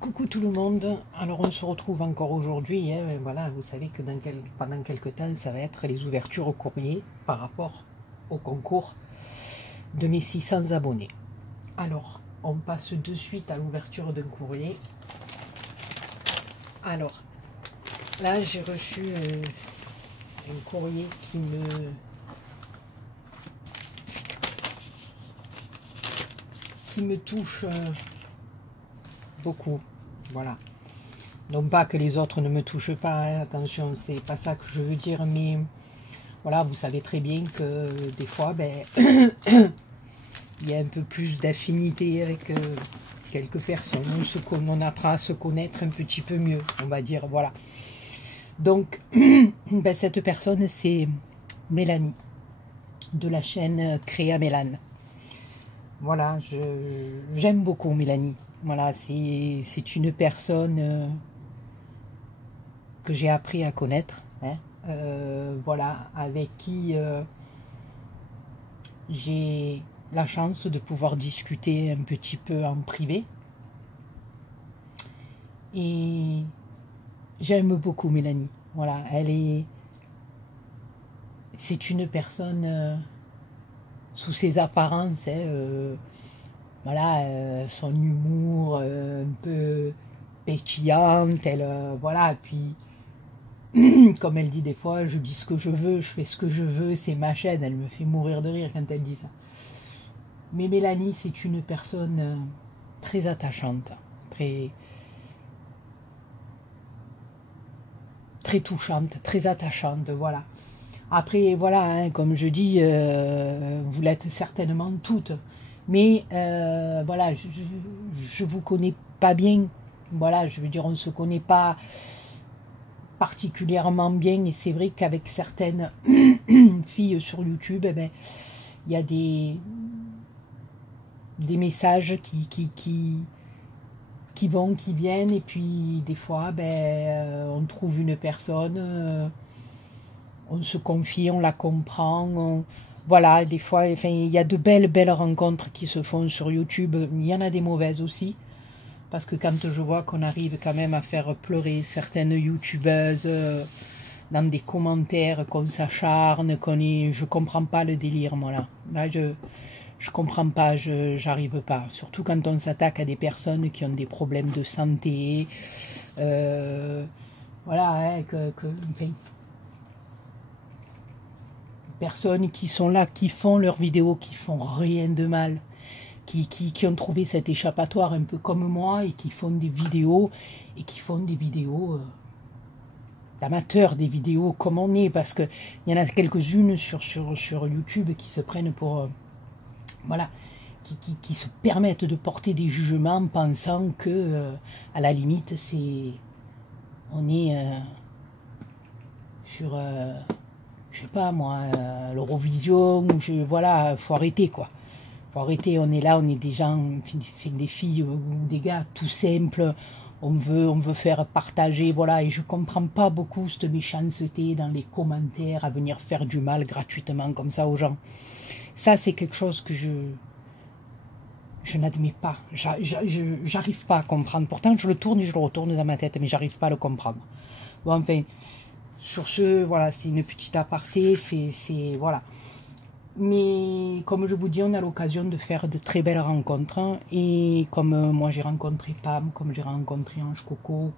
Coucou tout le monde, alors on se retrouve encore aujourd'hui, hein, voilà, vous savez que pendant quelques temps ça va être les ouvertures au courrier par rapport au concours de mes 600 abonnés. Alors, on passe de suite à l'ouverture d'un courrier. Alors, là j'ai reçu un courrier qui me touche beaucoup, voilà. Non pas que les autres ne me touchent pas, hein, attention, c'est pas ça que je veux dire, mais voilà, vous savez très bien que des fois, ben, il y a un peu plus d'affinité avec quelques personnes, on apprend à se connaître un petit peu mieux, on va dire, voilà. Donc, ben, cette personne, c'est Mélanie, de la chaîne Créa Mélane. Voilà, j'aime beaucoup Mélanie. Voilà, c'est une personne que j'ai appris à connaître, hein, voilà, avec qui j'ai la chance de pouvoir discuter un petit peu en privé. Et j'aime beaucoup Mélanie. Voilà, c'est une personne sous ses apparences, hein, voilà, son humour un peu pétillante, elle, voilà, puis comme elle dit des fois, je dis ce que je veux, je fais ce que je veux, c'est ma chaîne, elle me fait mourir de rire quand elle dit ça. Mais Mélanie, c'est une personne très attachante, très touchante, très attachante, voilà. Après, voilà, hein, comme je dis, vous l'êtes certainement toutes, mais voilà, je vous connais pas bien, voilà, je veux dire, on ne se connaît pas particulièrement bien, et c'est vrai qu'avec certaines filles sur YouTube, eh ben, il y a des messages qui vont, qui viennent, et puis des fois, ben, on trouve une personne, on se confie, on la comprend, voilà, des fois, enfin, il y a de belles rencontres qui se font sur YouTube, il y en a des mauvaises aussi, parce que quand je vois qu'on arrive quand même à faire pleurer certaines youtubeuses dans des commentaires, qu'on s'acharne, je comprends pas le délire, moi là je comprends pas, j'arrive pas, surtout quand on s'attaque à des personnes qui ont des problèmes de santé, voilà, hein, enfin, personnes qui sont là, qui font leurs vidéos, qui font rien de mal, qui ont trouvé cet échappatoire un peu comme moi, et qui font des vidéos, d'amateurs, des vidéos comme on est, parce qu'il y en a quelques-unes sur YouTube qui se prennent pour... voilà, qui se permettent de porter des jugements pensant que, à la limite, on est sur... je sais pas moi, l'Eurovision, voilà, faut arrêter quoi. Faut arrêter, on est là, on est des gens, des filles ou des gars tout simples, on veut faire partager, voilà, et je comprends pas beaucoup cette méchanceté dans les commentaires à venir faire du mal gratuitement comme ça aux gens. Ça, c'est quelque chose que je n'admets pas, j'arrive pas à comprendre. Pourtant, je le tourne et je le retourne dans ma tête, mais j'arrive pas à le comprendre. Bon, enfin, sur ce, voilà, c'est une petite aparté, c'est voilà. Mais comme je vous dis, on a l'occasion de faire de très belles rencontres, hein, et comme moi j'ai rencontré Pam, comme j'ai rencontré Ange Coco,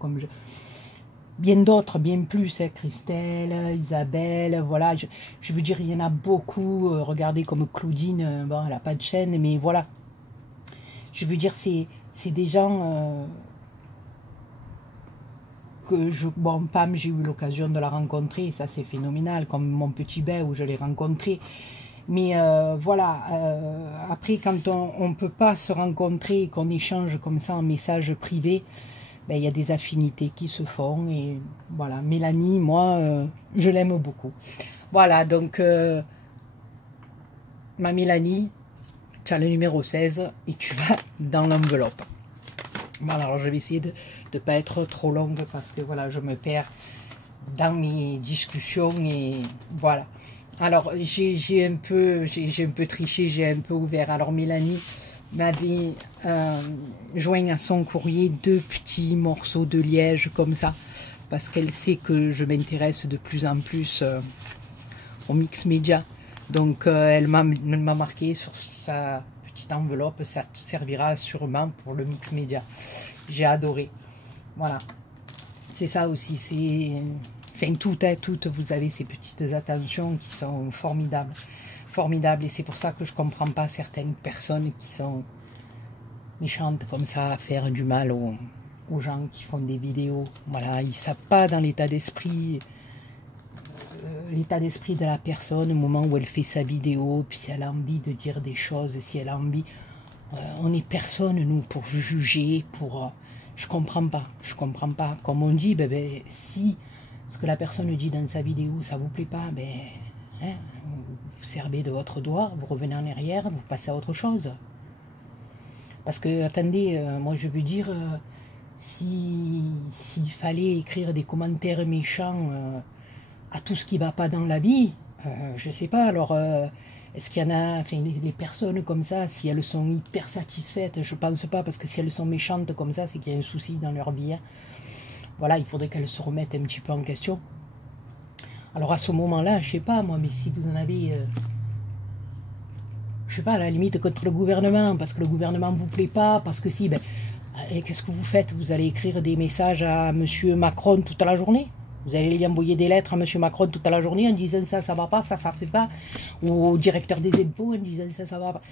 bien d'autres, bien plus, hein, Christelle, Isabelle, voilà, je veux dire, il y en a beaucoup, regardez comme Claudine, bon, elle n'a pas de chaîne, mais voilà, je veux dire, c'est des gens bon, Pam, j'ai eu l'occasion de la rencontrer, ça c'est phénoménal, comme mon petit bain où je l'ai rencontré. Mais voilà, après quand on ne peut pas se rencontrer et qu'on échange comme ça en message privé, ben, il y a des affinités qui se font, et voilà, Mélanie, moi, je l'aime beaucoup. Voilà, donc ma Mélanie, tu as le numéro 16 et tu vas dans l'enveloppe. Bon, alors je vais essayer de ne pas être trop longue parce que voilà, je me perds dans mes discussions, et voilà. Alors j'ai un peu triché, j'ai un peu ouvert. Alors Mélanie, m'avait joint à son courrier 2 petits morceaux de liège comme ça, parce qu'elle sait que je m'intéresse de plus en plus au mix média. Donc elle m'a marqué sur sa petite enveloppe, ça te servira sûrement pour le mix média. J'ai adoré. Voilà. C'est ça aussi, c'est... Enfin, toutes, vous avez ces petites attentions qui sont formidables. Formidables. Et c'est pour ça que je ne comprends pas certaines personnes qui sont méchantes comme ça, à faire du mal aux gens qui font des vidéos. Voilà, ils ne savent pas dans l'état d'esprit de la personne au moment où elle fait sa vidéo, puis si elle a envie de dire des choses, si elle a envie... on n'est personne, nous, pour juger, pour... je comprends pas. Comme on dit, si ce que la personne dit dans sa vidéo, ça vous plaît pas, vous servez de votre doigt, vous revenez en arrière, vous passez à autre chose. Parce que, attendez, moi je veux dire, s'il fallait écrire des commentaires méchants à tout ce qui va pas dans la vie, je sais pas, alors... est-ce qu'il y en a, enfin, les personnes comme ça, si elles sont hyper satisfaites, je pense pas, parce que si elles sont méchantes comme ça, c'est qu'il y a un souci dans leur vie. Hein. Voilà, il faudrait qu'elles se remettent un petit peu en question. Alors à ce moment-là, je sais pas moi, mais si vous en avez, je sais pas, à la limite contre le gouvernement, parce que le gouvernement vous plaît pas, parce que si, qu'est-ce que vous faites? Vous allez écrire des messages à monsieur Macron toute la journée? Vous allez lui envoyer des lettres à M. Macron toute la journée en disant ça va pas, ça fait pas. Ou au directeur des impôts en disant ça va pas.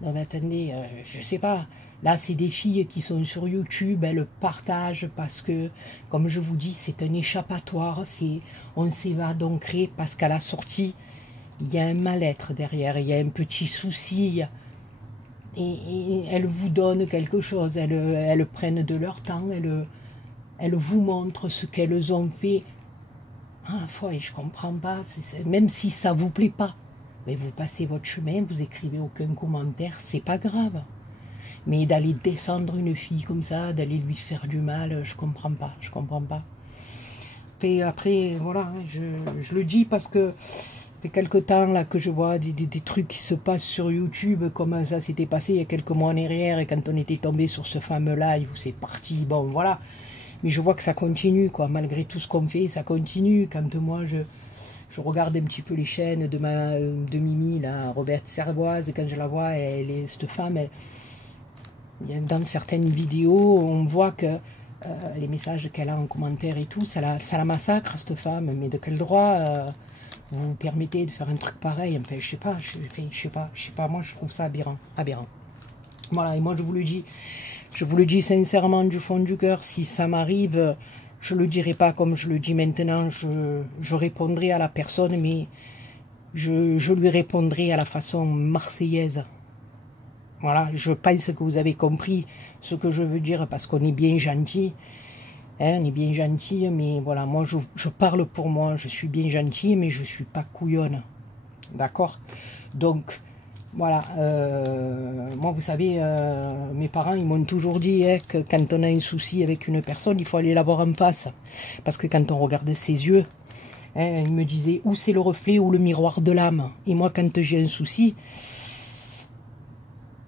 Non mais attendez, je sais pas. Là, c'est des filles qui sont sur YouTube, elles partagent parce que, comme je vous dis, c'est un échappatoire. On s'évade, on crée parce qu'à la sortie, il y a un mal-être derrière, il y a un petit souci. Et elles vous donnent quelque chose, elles prennent de leur temps, elles vous montrent ce qu'elles ont fait. Ah, je comprends pas, même si ça vous plaît pas, mais vous passez votre chemin, vous écrivez aucun commentaire, c'est pas grave. Mais d'aller descendre une fille comme ça, d'aller lui faire du mal, je comprends pas. Et après, voilà, je le dis parce que ça fait quelque temps là que je vois des trucs qui se passent sur YouTube, comme ça s'était passé il y a quelques mois en arrière, et quand on était tombé sur ce fameux live où c'est parti, bon voilà. Mais je vois que ça continue, quoi. Malgré tout ce qu'on fait, ça continue. Quand moi, je regarde un petit peu les chaînes de Mimi, là, Robert Servoise, et quand je la vois, cette femme, dans certaines vidéos, on voit que les messages qu'elle a en commentaire et tout, ça la massacre, cette femme. Mais de quel droit vous vous permettez de faire un truc pareil? Enfin, je sais pas, moi, je trouve ça aberrant. Voilà, et moi, je vous le dis sincèrement du fond du cœur, si ça m'arrive, je ne le dirai pas comme je le dis maintenant, je répondrai à la personne, mais je lui répondrai à la façon marseillaise. Voilà, je pense que vous avez compris ce que je veux dire, parce qu'on est bien gentil, hein, on est bien gentil, mais voilà, moi je parle pour moi, je suis bien gentil, mais je ne suis pas couillonne, d'accord? Donc... Voilà, moi vous savez, mes parents ils m'ont toujours dit que quand on a un souci avec une personne, il faut aller la voir en face. Parce que quand on regarde ses yeux, ils me disaient où c'est le reflet ou le miroir de l'âme. Et moi quand j'ai un souci,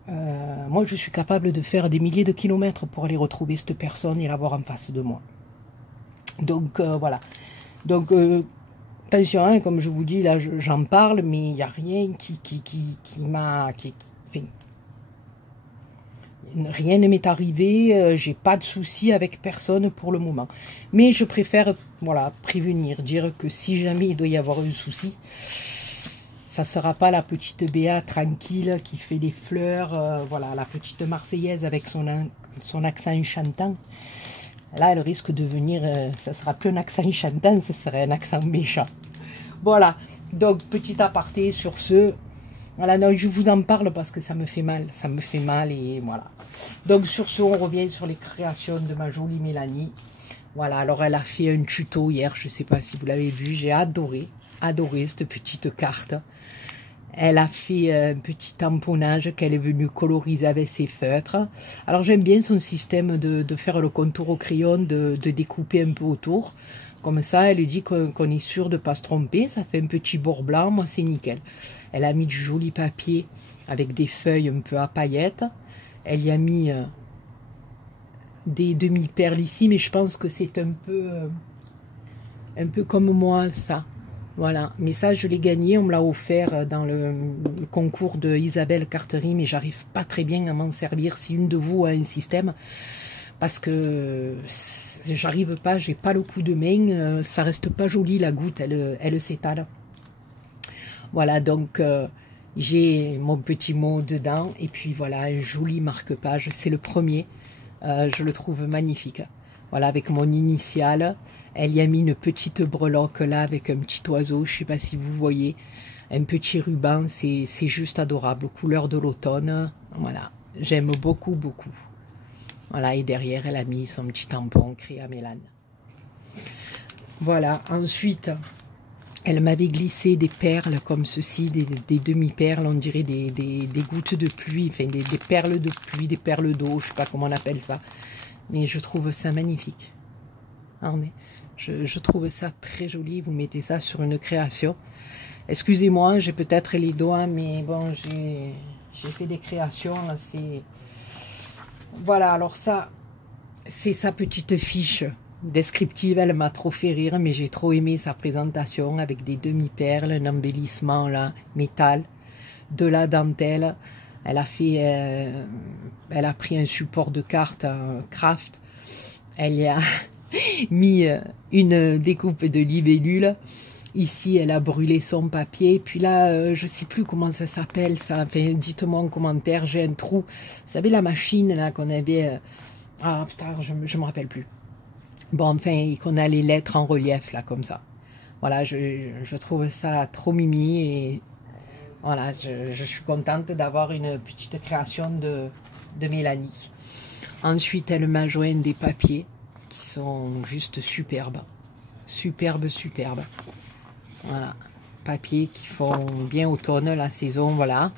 moi je suis capable de faire des milliers de kilomètres pour aller retrouver cette personne et la voir en face de moi. Donc voilà, donc... attention, hein, comme je vous dis, là, j'en parle, mais il n'y a rien rien ne m'est arrivé, j'ai pas de soucis avec personne pour le moment. Mais je préfère, voilà, prévenir, dire que si jamais il doit y avoir un souci, ça sera pas la petite Béa tranquille qui fait des fleurs, voilà, la petite Marseillaise avec son accent chantant. Là, elle risque de venir, ça sera plus un accent chantant, ce serait un accent méchant. Voilà, donc petit aparté sur ce. Voilà, non, je vous en parle parce que ça me fait mal et voilà. Donc sur ce, on revient sur les créations de ma jolie Mélanie. Voilà, alors elle a fait un tuto hier, je ne sais pas si vous l'avez vu, j'ai adoré cette petite carte. Elle a fait un petit tamponnage qu'elle est venue coloriser avec ses feutres. Alors j'aime bien son système de faire le contour au crayon, de découper un peu autour. Comme ça, elle dit qu'on est sûr de ne pas se tromper. Ça fait un petit bord blanc, moi c'est nickel. Elle a mis du joli papier avec des feuilles un peu à paillettes. Elle y a mis des demi-perles ici, mais je pense que c'est un peu comme moi, ça. Voilà, mais ça, je l'ai gagné, on me l'a offert dans le concours de Isabelle Cartery, mais j'arrive pas très bien à m'en servir. Si une de vous a un système, parce que j'arrive pas, j'ai pas le coup de main, ça reste pas joli, la goutte, elle s'étale. Voilà, donc j'ai mon petit mot dedans, et puis voilà, un joli marque-page, c'est le premier, je le trouve magnifique. Voilà, avec mon initiale. Elle y a mis une petite breloque là avec un petit oiseau, je ne sais pas si vous voyez, un petit ruban, c'est juste adorable, couleur de l'automne. Voilà, j'aime beaucoup, beaucoup. Voilà, et derrière, elle a mis son petit tampon Créa Mélane. Voilà, ensuite, elle m'avait glissé des perles comme ceci, des demi-perles, on dirait des gouttes de pluie, enfin des perles de pluie, des perles d'eau, je ne sais pas comment on appelle ça. Mais je trouve ça magnifique. Je trouve ça très joli. Vous mettez ça sur une création. Excusez-moi, j'ai peut-être les doigts, mais bon, j'ai fait des créations. Voilà, alors ça, c'est sa petite fiche descriptive. Elle m'a trop fait rire, mais j'ai trop aimé sa présentation avec des demi-perles, un embellissement là, métal, de la dentelle. Elle a fait, elle a pris un support de carte craft. Elle y a mis une découpe de libellule. Ici, elle a brûlé son papier. Puis là, je ne sais plus comment ça s'appelle. Ça. Enfin, dites-moi en commentaire. J'ai un trou. Vous savez, la machine là qu'on avait. Ah putain, je me rappelle plus. Bon, enfin, qu'on a les lettres en relief là, comme ça. Voilà, je trouve ça trop mimi et voilà, je suis contente d'avoir une petite création de Mélanie. Ensuite, elle m'a joint des papiers qui sont juste superbes. Superbes, superbes. Voilà. Papiers qui font bien automne, la saison, voilà.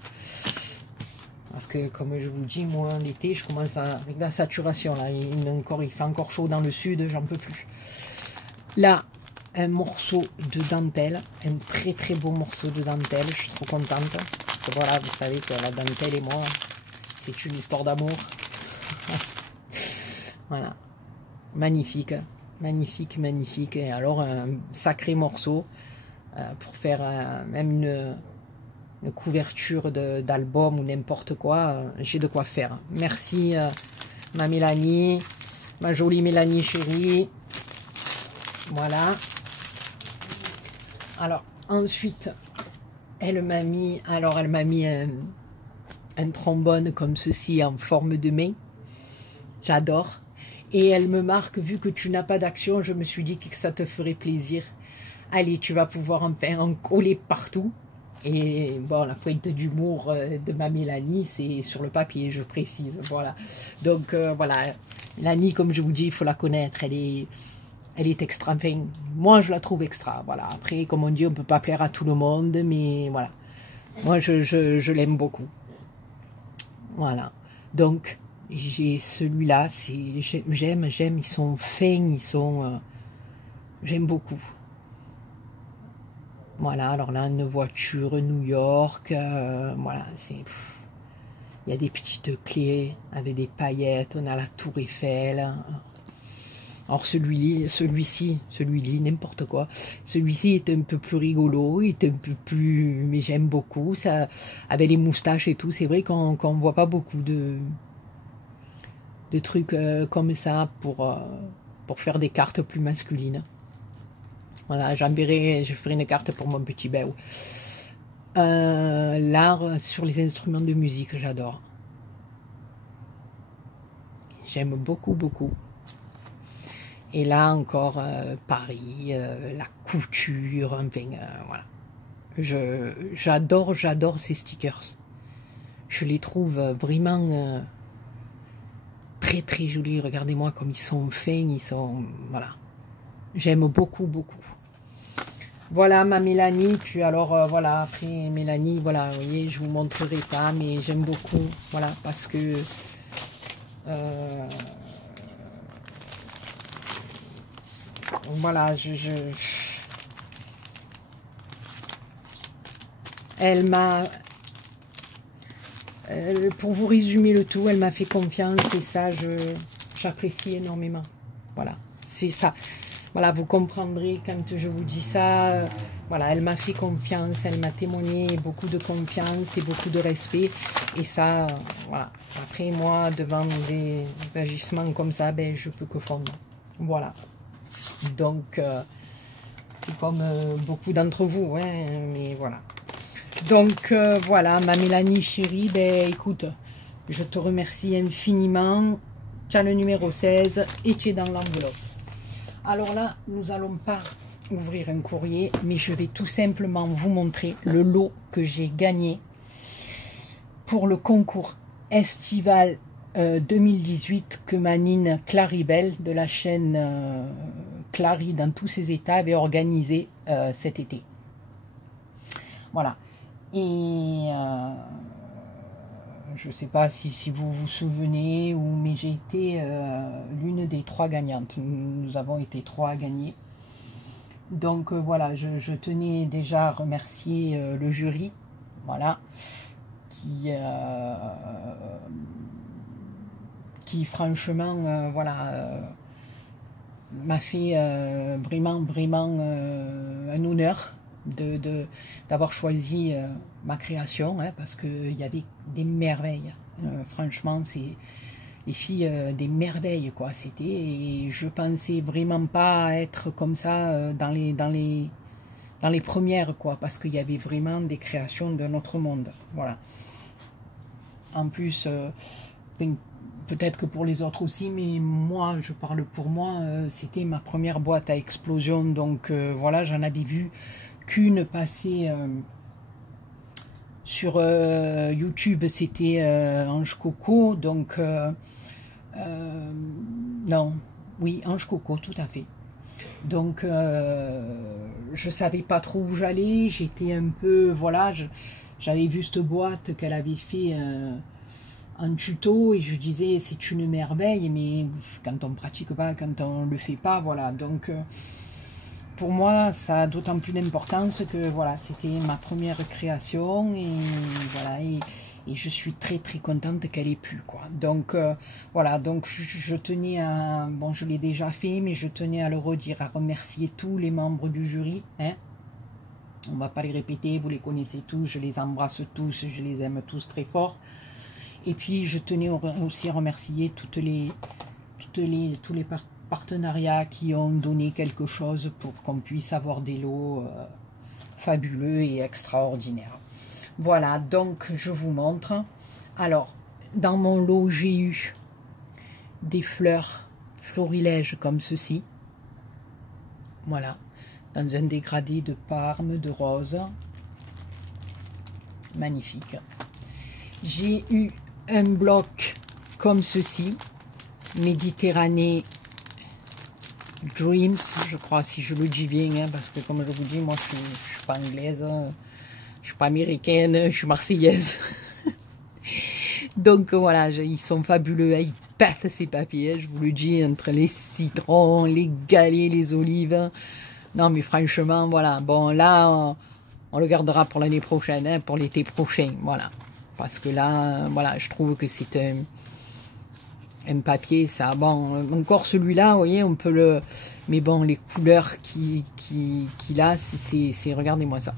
Parce que, comme je vous dis, moi, l'été, je commence avec la saturation. Là. Il fait encore chaud dans le sud, j'en peux plus. Là, un morceau de dentelle, un très très beau morceau de dentelle, je suis trop contente. Parce que voilà, vous savez que la dentelle et moi, c'est une histoire d'amour. Voilà, magnifique, magnifique, magnifique. Et alors, un sacré morceau pour faire même une couverture d'album ou n'importe quoi. J'ai de quoi faire. Merci, ma Mélanie, ma jolie Mélanie chérie. Voilà. Alors, ensuite, elle m'a mis un trombone comme ceci en forme de main. J'adore. Et elle me marque, vu que tu n'as pas d'action, je me suis dit que ça te ferait plaisir. Allez, tu vas pouvoir en coller partout. Et bon, la pointe d'humour de ma Mélanie, c'est sur le papier, je précise. Voilà. Donc, voilà. Mélanie, comme je vous dis, il faut la connaître. Elle est extra. Enfin, moi, je la trouve extra. Voilà. Après, comme on dit, on ne peut pas plaire à tout le monde, mais voilà. Moi, je l'aime beaucoup. Voilà. Donc, j'ai celui-là. J'aime. Ils sont fins. J'aime beaucoup. Voilà. Alors là, une voiture New York. Voilà. Il y a des petites clés avec des paillettes. On a la Tour Eiffel. Alors celui-ci, n'importe quoi. Celui-ci est un peu plus rigolo, il est un peu plus... Mais j'aime beaucoup, ça, avec les moustaches et tout. C'est vrai qu'on ne voit pas beaucoup de trucs comme ça pour faire des cartes plus masculines. Voilà, je ferai une carte pour mon petit Béo. L'art sur les instruments de musique, j'adore. J'aime beaucoup, beaucoup. Et là encore, Paris, la couture, enfin, voilà. J'adore ces stickers. Je les trouve vraiment très très jolis. Regardez-moi comme ils sont fins, voilà. J'aime beaucoup, beaucoup. Voilà ma Mélanie. Puis alors, voilà, après Mélanie, voilà, vous voyez, je vous montrerai pas, mais j'aime beaucoup, voilà, parce que... voilà, elle m'a Pour vous résumer le tout, elle m'a fait confiance et ça, j'apprécie énormément. Voilà, c'est ça. Voilà, vous comprendrez quand je vous dis ça. Voilà, elle m'a fait confiance, elle m'a témoigné beaucoup de confiance et beaucoup de respect. Et ça, voilà. Après, moi, devant des agissements comme ça, ben, je peux que fondre. Voilà. Donc, c'est comme beaucoup d'entre vous, hein, mais voilà. Donc, voilà, ma Mélanie chérie, ben, écoute, je te remercie infiniment. Tu as le numéro 16 et tu es dans l'enveloppe. Alors là, nous n'allons pas ouvrir un courrier, mais je vais tout simplement vous montrer le lot que j'ai gagné pour le concours estival 2018 que Manine Claribel de la chaîne Clary dans tous ses états avait organisé cet été. Voilà. Et je ne sais pas si vous vous souvenez, mais j'ai été l'une des 3 gagnantes. Nous avons été 3 à gagner. Donc voilà, je tenais déjà à remercier le jury, voilà, qui franchement, voilà, m'a fait vraiment un honneur d'avoir choisi ma création, hein, parce qu'il y avait des merveilles. Franchement, c'est les filles des merveilles, quoi. C'était, et je pensais vraiment pas être comme ça dans les premières, quoi, parce qu'il y avait vraiment des créations d'un autre monde. Voilà. En plus, peut-être que pour les autres aussi, mais moi, je parle pour moi, c'était ma première boîte à explosion, donc voilà, j'en avais vu qu'une passer sur YouTube, c'était Ange Coco, donc non, oui, Ange Coco, tout à fait. Donc je savais pas trop où j'allais, j'étais un peu, voilà, j'avais vu cette boîte qu'elle avait fait en tuto et je disais c'est une merveille, mais quand on pratique pas, quand on le fait pas, voilà, donc pour moi, ça a d'autant plus d'importance que voilà, c'était ma première création et voilà, et je suis très contente qu'elle ait pu, quoi. Donc voilà, donc je tenais à, bon, je l'ai déjà fait, mais je tenais à le redire, à remercier tous les membres du jury, hein. On va pas les répéter, vous les connaissez tous, je les embrasse tous, je les aime tous très fort. Et puis je tenais aussi à remercier tous les partenariats qui ont donné quelque chose pour qu'on puisse avoir des lots fabuleux et extraordinaires. Voilà, donc je vous montre. Alors, dans mon lot, j'ai eu des fleurs florilèges comme ceci. Voilà, dans un dégradé de parme, de rose. Magnifique. J'ai eu un bloc comme ceci, Méditerranée Dreams, je crois, si je le dis bien, hein, parce que comme je vous dis, moi je suis pas anglaise, je suis pas américaine, je suis marseillaise. Donc voilà, ils sont fabuleux, ils pètent ces papiers, je vous le dis, entre les citrons, les galets, les olives. Non mais franchement, voilà, bon là, on le gardera pour l'année prochaine, hein, pour l'été prochain, voilà. Parce que là, voilà, je trouve que c'est un papier, ça, bon, encore celui-là, vous voyez, on peut le... Mais bon, les couleurs qu'il a, c'est regardez-moi ça.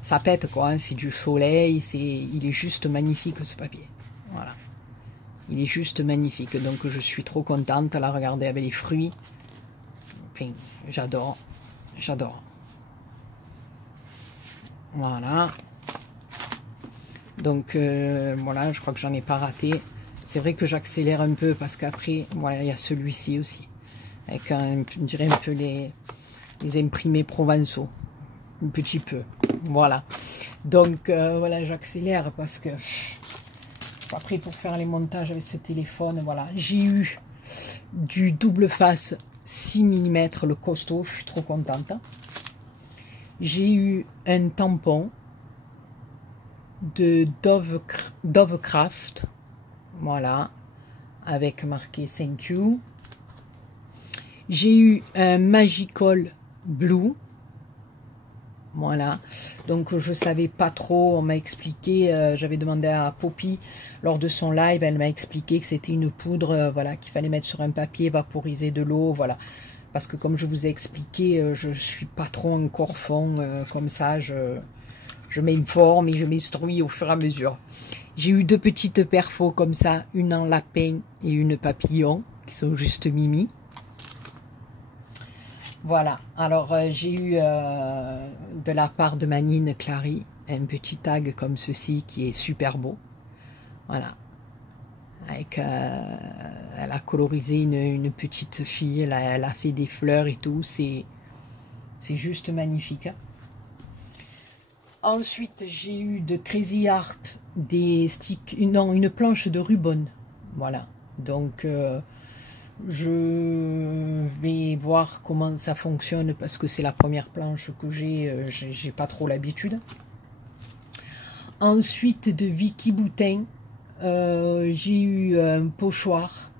Ça pète, quoi, hein, c'est du soleil, il est juste magnifique, ce papier. Voilà. Il est juste magnifique, donc je suis trop contente, là, regardez, avec les fruits. Enfin, j'adore, j'adore. Voilà. Donc, voilà, je crois que j'en ai pas raté. C'est vrai que j'accélère un peu parce qu'après, voilà, il y a celui-ci aussi. Avec, je dirais, un peu les imprimés provençaux. Un petit peu. Voilà. Donc, voilà, j'accélère parce que après, pour faire les montages avec ce téléphone, voilà. J'ai eu du double face 6 mm, le costaud. Je suis trop contente. J'ai eu un tampon de Dovecraft. Voilà, avec marqué Thank you. J'ai eu un Magical Blue. Voilà, donc je savais pas trop, on m'a expliqué, j'avais demandé à Poppy lors de son live, elle m'a expliqué que c'était une poudre, voilà, qu'il fallait mettre sur un papier, vaporiser de l'eau, voilà. Parce que comme je vous ai expliqué, je suis pas trop un corfond, comme ça, je m'informe et je m'instruis au fur et à mesure. J'ai eu deux petites perfos comme ça, une en lapin et une papillon, qui sont juste mimi. Voilà, alors j'ai eu de la part de Manine Clary un petit tag comme ceci qui est super beau. Voilà, avec, elle a colorisé une petite fille, elle a fait des fleurs et tout, c'est juste magnifique. Ensuite, j'ai eu de Crazy Art des sticks, non, une planche de Rubon. Voilà, donc je vais voir comment ça fonctionne parce que c'est la première planche que j'ai pas trop l'habitude. Ensuite, de Vicky Boutin, j'ai eu un pochoir,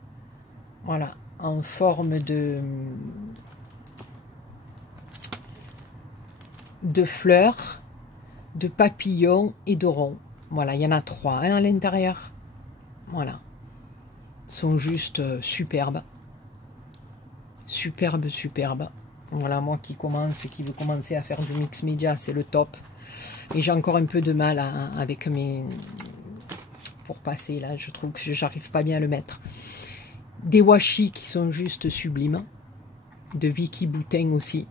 voilà, en forme de fleurs, de papillons et de ronds. Voilà, il y en a 3 hein, à l'intérieur. Voilà, ils sont juste superbes. Superbe, superbe. Voilà, moi qui veux commencer à faire du mix média, c'est le top. Et j'ai encore un peu de mal avec mes... pour passer là, je trouve que j'arrive pas bien à le mettre. Des washi qui sont juste sublimes. De Vicky Boutin aussi.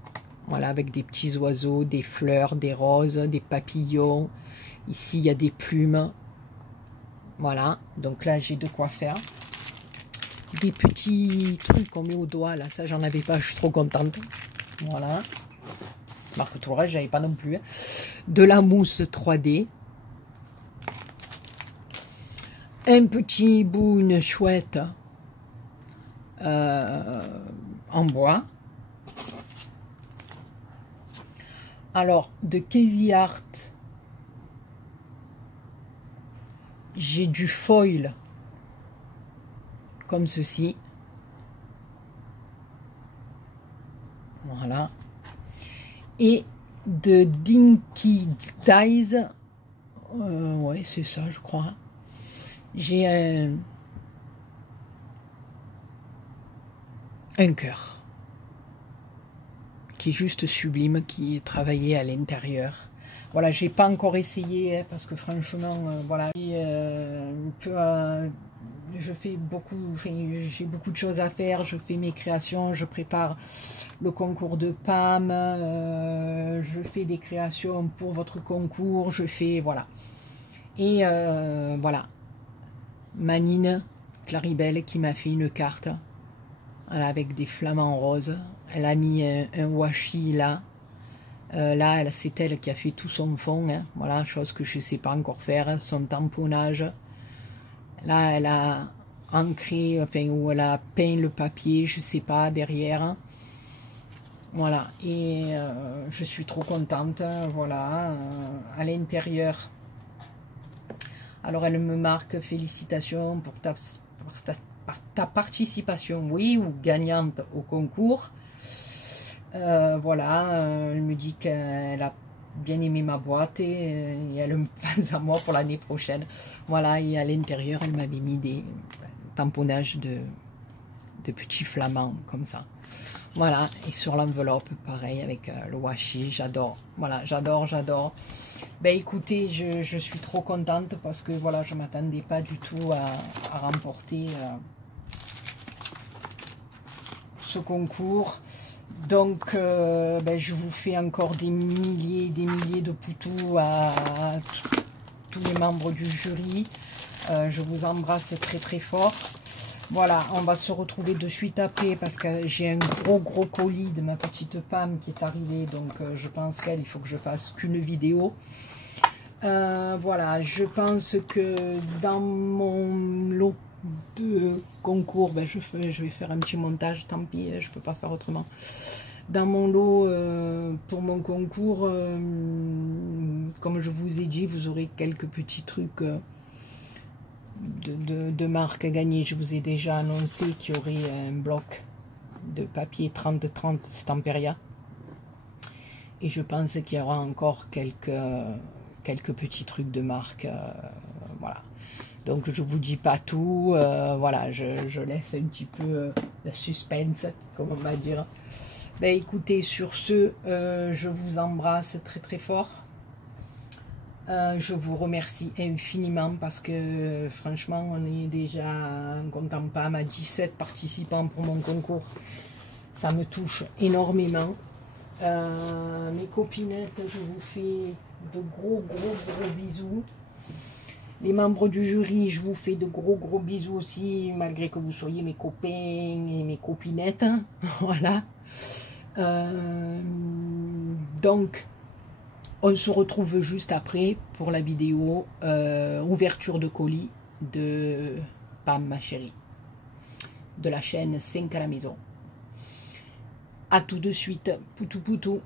Voilà, avec des petits oiseaux, des fleurs, des roses, des papillons. Ici, il y a des plumes. Voilà, donc là, j'ai de quoi faire. Des petits trucs qu'on met au doigt, là, ça j'en avais pas, je suis trop contente. Voilà. Marque tout le reste, j'avais pas non plus. De la mousse 3D. Un petit bout, une chouette en bois. Alors, de Crazy Art, j'ai du foil comme ceci. Voilà. Et de Dinky Ties, ouais, c'est ça, je crois. J'ai un cœur qui est juste sublime, qui est travaillé à l'intérieur. Voilà, j'ai pas encore essayé, hein, parce que franchement, voilà, je fais beaucoup, enfin, j'ai beaucoup de choses à faire, je fais mes créations, je prépare le concours de PAM, je fais des créations pour votre concours, je fais, voilà. Et voilà, Manine Claribel qui m'a fait une carte, voilà, avec des flamants roses. Elle a mis un washi là. Là, c'est elle qui a fait tout son fond, hein. Voilà, chose que je ne sais pas encore faire, son tamponnage. Là, elle a ancré, enfin, ou elle a peint le papier, je ne sais pas, derrière. Voilà, et je suis trop contente, voilà, à l'intérieur. Alors, elle me marque félicitations pour ta participation, oui, ou gagnante au concours. Voilà, elle me dit qu'elle a bien aimé ma boîte et elle me pense à moi pour l'année prochaine. Voilà, et à l'intérieur, elle m'avait mis des tamponnages de petits flamants comme ça. Voilà, et sur l'enveloppe, pareil, avec le washi, j'adore. Voilà, j'adore, j'adore. Ben écoutez, je suis trop contente parce que voilà, je ne m'attendais pas du tout à remporter ce concours. Donc, ben, je vous fais encore des milliers de poutous à tous les membres du jury. Je vous embrasse très très fort. Voilà, on va se retrouver de suite après parce que j'ai un gros colis de ma petite Pam qui est arrivé. Donc, je pense il faut que je fasse qu'une vidéo. Voilà, je pense que dans mon lot de concours, ben je vais faire un petit montage, tant pis, je peux pas faire autrement. Dans mon lot pour mon concours, comme je vous ai dit, vous aurez quelques petits trucs de marque à gagner. Je vous ai déjà annoncé qu'il y aurait un bloc de papier 30-30 Stamperia. Et je pense qu'il y aura encore quelques petits trucs de marque. Voilà. Donc je vous dis pas tout. Voilà, je laisse un petit peu le suspense, comme on va dire. Ben écoutez, sur ce, je vous embrasse très très fort. Je vous remercie infiniment parce que franchement, on est déjà, en comptant pas, à 17 participants pour mon concours. Ça me touche énormément. Mes copinettes, je vous fais de gros bisous. Les membres du jury, je vous fais de gros bisous aussi, malgré que vous soyez mes copains et mes copinettes. Voilà. Donc, on se retrouve juste après pour la vidéo ouverture de colis de Pam, ma chérie, de la chaîne 5 à la maison. A tout de suite, poutou poutou.